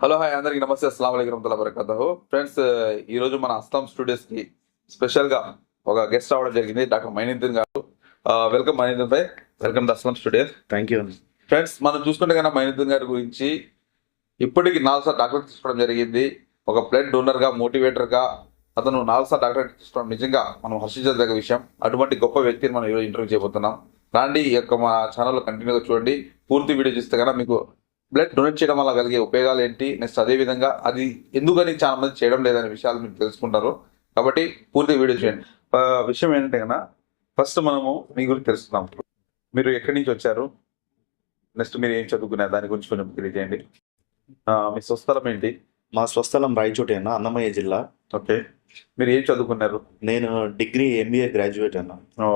Hello hi అందరికి నమస్తే, అస్సలాము అలైకుం వరహ్మతుల్లాహి వబరకాతుహు. ఫ్రెండ్స్, ఈరోజు మన అస్లాం స్టూడియోస్కి స్పెషల్గా ఒక గెస్ట్ రావడం జరిగింది, డాక్టర్ మైనుద్దీన్ గారు. Welcome Moinuddin Bhai, welcome to Aslam studios. Thank you. Friends, మనం చూసుకుంటే కన్నా మైనుద్దీన్ గారి గురించి ఇప్పటికి 4 సార్లు డాక్టరేట్ తీసుకోవడం జరిగింది. ఒక బ్లడ్ డోనర్గా, మోటివేటర్గా అతను 4 సార్లు డాక్టరేట్ తీసుకోవడం నిజంగా మనం హర్షించదగ్గ విషయం. అటువంటి గొప్ప వ్యక్తిని మనం ఈరోజు ఇంటర్వ్యూ చేయబోతున్నాం. రాండి, ఈ యొక్క మా ఛానల్లో కంటిన్యూగా చూడండి. పూర్తి వీడియో చూస్తే కన్నా మీకు బ్లడ్ డొనేట్ చేయడం వల్ల కలిగే ఉపయోగాలు ఏంటి, నెక్స్ట్ అదేవిధంగా అది ఎందుకని చాలా మంది చేయడం లేదనే విషయాలు మీరు తెలుసుకుంటారు. కాబట్టి పూర్తి వీడియో చేయండి. విషయం ఏంటంటే కన్నా ఫస్ట్ మనము మీ గురించి తెలుసుకుందాం. మీరు ఎక్కడి నుంచి వచ్చారు, నెక్స్ట్ మీరు ఏం చదువుకున్నారు, దాని గురించి కొంచెం తెలియజేయండి. మీ స్వస్థలం ఏంటి? మా స్వస్థలం రాయచోటి అన్న, అన్నమయ్య జిల్లా. ఓకే, మీరు ఏం చదువుకున్నారు? నేను డిగ్రీ MBA గ్రాడ్యుయేట్ అన్న.